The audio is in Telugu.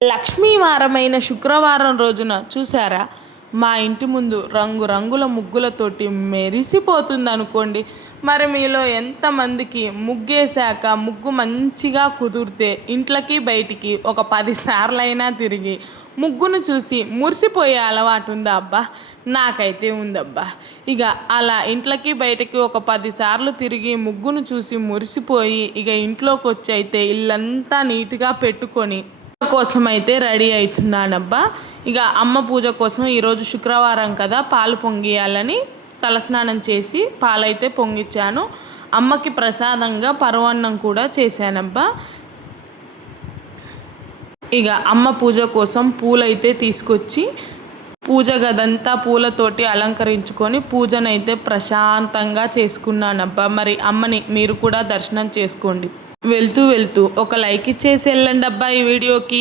లక్ష్మీవారమైన శుక్రవారం రోజున చూసారా, మా ఇంటి ముందు రంగురంగుల ముగ్గులతోటి మెరిసిపోతుంది అనుకోండి. మరి మీలో ఎంతమందికి ముగ్గేశాక ముగ్గు మంచిగా కుదిరితే ఇంట్లోకి బయటికి ఒక 10 సార్లైనా తిరిగి ముగ్గును చూసి మురిసిపోయే అలవాటు ఉందా? అబ్బా, నాకైతే ఉందబ్బా. ఇక అలా ఇంట్లోకి బయటకి ఒక 10 సార్లు తిరిగి ముగ్గును చూసి మురిసిపోయి ఇక ఇంట్లోకి వచ్చి అయితే ఇల్లంతా నీట్గా పెట్టుకొని కోసం అయితే రెడీ అవుతున్నానబ్బా. ఇక అమ్మ పూజ కోసం ఈరోజు శుక్రవారం కదా, పాలు పొంగియాలని తలస్నానం చేసి పాలైతే పొంగిచ్చాను. అమ్మకి ప్రసాదంగా పరమాన్నం కూడా చేశానబ్బా. ఇక అమ్మ పూజ కోసం పూలైతే తీసుకొచ్చి పూజ గదంతా పూలతోటి అలంకరించుకొని పూజనైతే ప్రశాంతంగా చేసుకున్నానబ్బా. మరి అమ్మని మీరు కూడా దర్శనం చేసుకోండి. వెళ్తూ ఒక లైక్ ఇచ్చేసి వెళ్ళండి అబ్బా ఈ వీడియోకి.